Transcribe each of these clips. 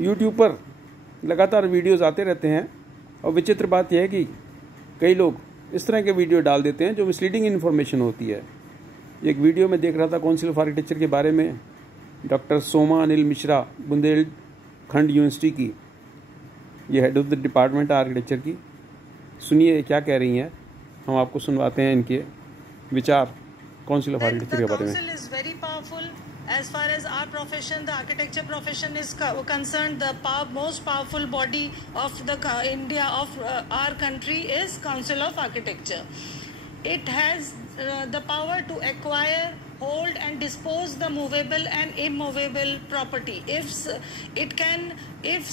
YouTube पर लगातार videos आते रहते हैं और विचित्र बात यह है कि कई लोग इस तरह के वीडियो डाल देते हैं जो मिसलीडिंग इन्फॉर्मेशन होती है। एक वीडियो में देख रहा था काउंसिल ऑफ आर्किटेक्चर के बारे में, डॉक्टर सोमा अनिल मिश्रा बुंदेलखंड यूनिवर्सिटी की, ये head of the department architecture की। सुनिए क्या कह रही हैं, हम आपको सुनवाते हैं इनके विचार काउंसिल ऑफ आर्किटेक्चर के बारे में। As far as our profession, the architecture profession is concerned, the most powerful body of the India of our country is Council of Architecture. It has the power to acquire, hold and dispose the movable and immovable property. If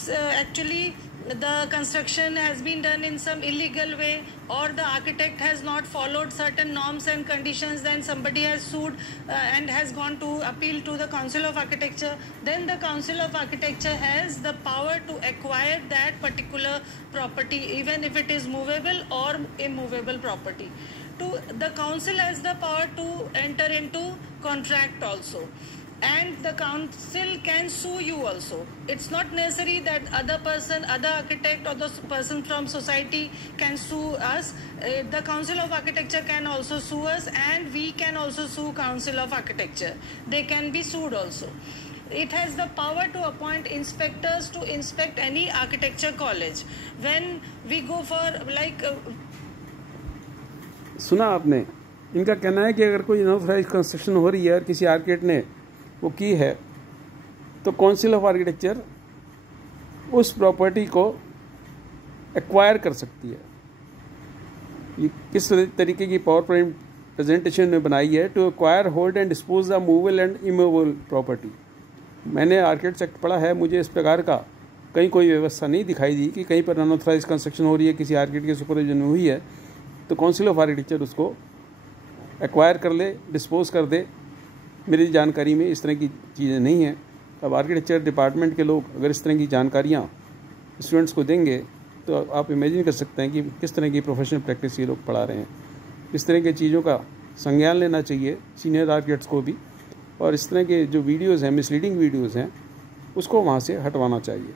actually the construction has been done in some illegal way or the architect has not followed certain norms and conditions, then somebody has sued and has gone to appeal to the Council of Architecture, then the Council of Architecture has the power to acquire that particular property, even if it is movable or immovable property. The council has the power to enter into contract also, and the council can sue you also. It's not necessary that other architect or the person from society can sue us. The Council of Architecture can also sue us, and we can also sue Council of Architecture. They can be sued also. It has the power to appoint inspectors to inspect any architecture college. When we go for सुना आपने, इनका कहना है कि अगर कोई unauthorised construction हो रही है और किसी आर्किटेक्ट ने वो की है तो काउंसिल ऑफ आर्किटेक्चर उस प्रॉपर्टी को एक्वायर कर सकती है। ये किस तरीके की पावर पॉइंट प्रेजेंटेशन में बनाई है, to acquire, hold and dispose the movable and immovable property. मैंने आर्किटेक्ट एक्ट पढ़ा है, मुझे इस प्रकार का कहीं कोई व्यवस्था नहीं दिखाई दी कि कहीं पर अनऑथराइज्ड कंस्ट्रक्शन हो रही है, किसी आर्किटेक्ट के सुपरविजन में हुई है तो काउंसिल ऑफ आर्किटेक्चर उसको एक्वायर कर ले, डिस्पोज कर दे। मेरी जानकारी में इस तरह की चीज़ें नहीं हैं। अब आर्किटेक्चर डिपार्टमेंट के लोग अगर इस तरह की जानकारियाँ स्टूडेंट्स को देंगे तो आप इमेजिन कर सकते हैं कि किस तरह की प्रोफेशनल प्रैक्टिस ये लोग पढ़ा रहे हैं। इस तरह की चीज़ों का संज्ञान लेना चाहिए सीनियर आर्किटेक्ट्स को भी, और इस तरह के जो वीडियोज़ हैं, मिसलीडिंग वीडियोज़ हैं, उसको वहाँ से हटवाना चाहिए।